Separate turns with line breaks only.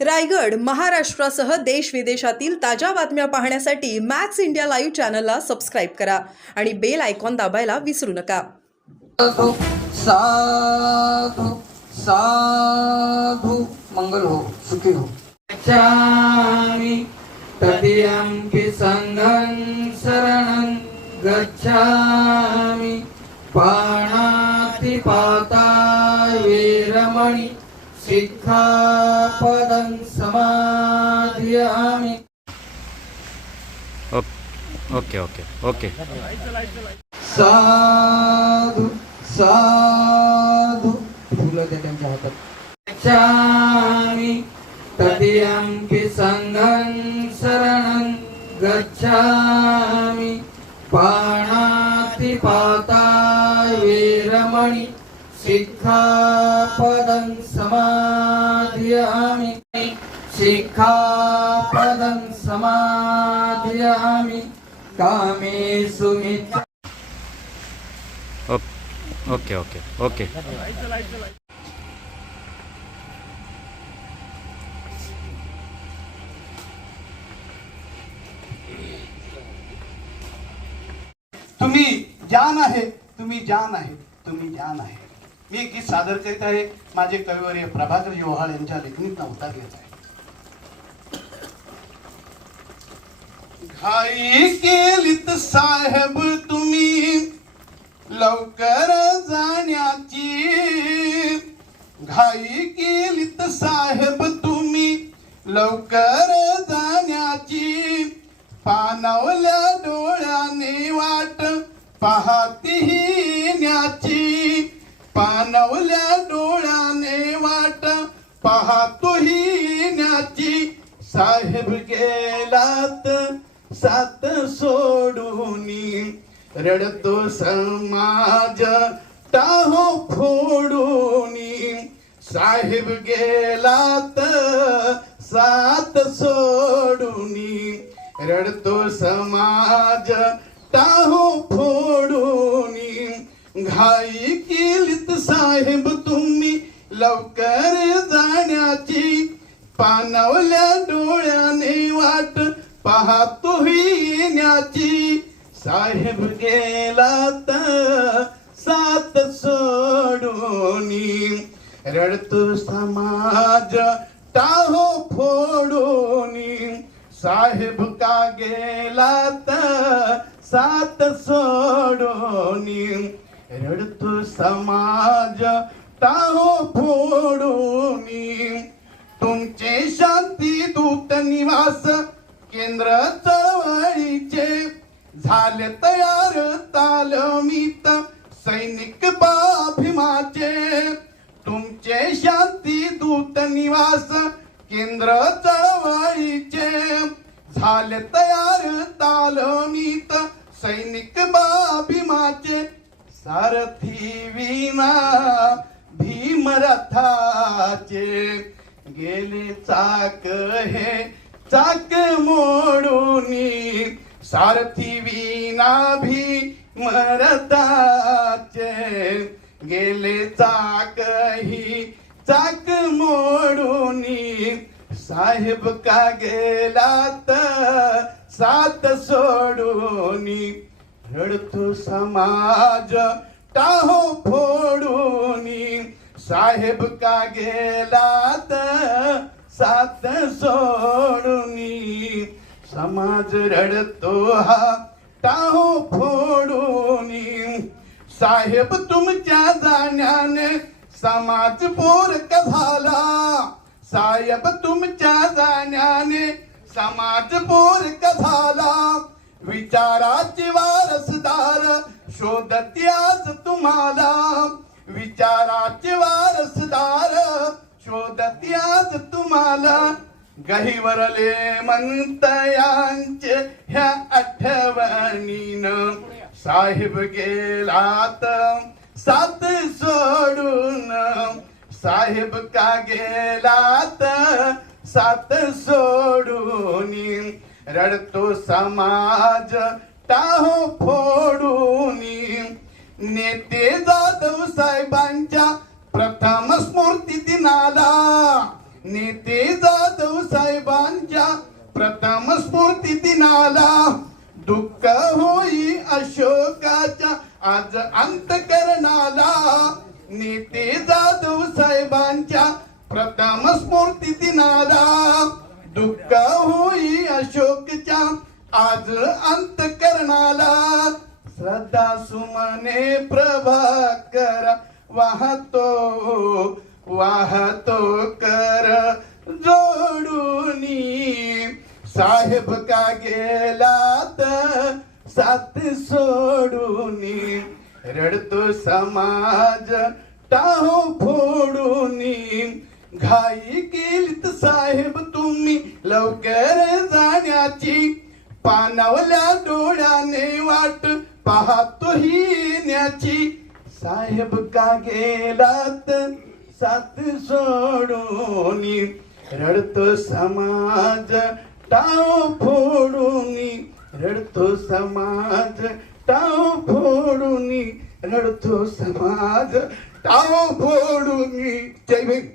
रायगड महाराष्ट्रासह देश विदेशातील ताज्या बातम्या पाहण्यासाठी मॅक्स इंडिया लाईव्ह चॅनलला सबस्क्राईब करा आणि बेल आयकॉन दाबायला विसरू नका.
साधू साधू साधू मंगल हो सुखी हो. गच्छामि तदीयम्पि सङ्घं शरणं गच्छामि पाणातिपाता वीरमणि सिक्खापदं समाधियामि।
ओके ओके ओके
साधू साधू। फुलं त्यांच्या हातात गच्छामि तदीयम्पि सङ्घं शरणं गच्छामि। पाणातिपाता वीरमणि सिक्खापदं समाधियामि सिक्खापदं समाधियामि कामेषु
ओके ओके ओके
तुम्ही जान आहे तुम्ही जान आहे तुम्ही जान आहे. मी एक गीत सादर करीत आहे. माझे कविवर्य प्रभाकर योहाळ यांच्या लेखणीत उतार घेत आहे. घाई केलीत साहेब तुम्ही लवकर जाण्याची. घाई केलीत साहेब तुम्ही लवकर जाण्याची. पानवल्या डोळ्याने वाट पाहती न्याची. मानवल्या डोळ्याने वाट पाहतोही न्याची. साहेब गेलात सात सोडूनी रडतो समाज टाहो फोडूनी. साहेब गेलात सात सोडूनी रडतो समाज टाहो फोडूनी. घाई साहेब तुम्ही लवकर जाण्याची पानवल्या डोळ्याने वाट पाहतो येण्याची. साहेब गेलात सात सोडोनी रडतो समाज टाहो फोडूनी. साहेब का गेलात सात सोडोनी. रडतो समाज टाहो फोडूनी तुमचे शांती दूत निवास केंद्र चळवळीचे झाले तयार तालमीत सैनिक बाभिमाचे तुमचे शांती दूत निवास केंद्र चळवळीचे झाले तयार तालमीत सैनिक बाभिमाचे सारथी विना भीमरथाचे गेले चाक हे चाक मोडूनी सारथी विना भीमरथाचे गेले चाक ही चाक मोडूनी साहेब का गेलात? सात सोडूनी रडतो समाज टाहो फोडूनी. साहेब का गेलात? सात सोडूनी. समाज रडतो हा टाहो फोडूनी. साहेब तुमच्या जाण्याने समाज पोरक झाला. साहेब तुमच्या जाण्याने समाज पोरक झाला. विचाराचे वारसदार शोधत आज तुम्हाला. विचाराचे वारसदार शोधत आज तुम्हाला. गहिवरले मंतयांचे ह्या आठवणीन साहेब गेलात. सात सोडून साहेब का गेलात? सात सोडून रडतो समाज टाहो फोडून. नेते जाधव साहेबांच्या प्रथम स्मृती दिनाला. नेते जाधव साहेबांच्या प्रथम स्मृती दिनाला. दुःख होई अशोकाच्या आज अंतकरणाला. नेते जाधव साहेबांच्या प्रथम स्मृती दिनाला. दुःख हो अशोकच्या आज अंत करणाला श्रद्धा सुमने प्रभाकर वाहतो वाहतो कर जोडूनी. साहेब का गेलात साथ सोडूनी? रडतो समाज टाहो फोडूनी. घाई केलीत साहेब तुम्ही लवकर जाण्याची. पानावल्या डोळ्याने वाट पाहतो ही न्याची. साहेब का गेलात? साथ सोडूनी रडतो समाज टाव फोडून रडतो समाज टाव फोडून रडतो समाज टाव फोडून. जय भीम.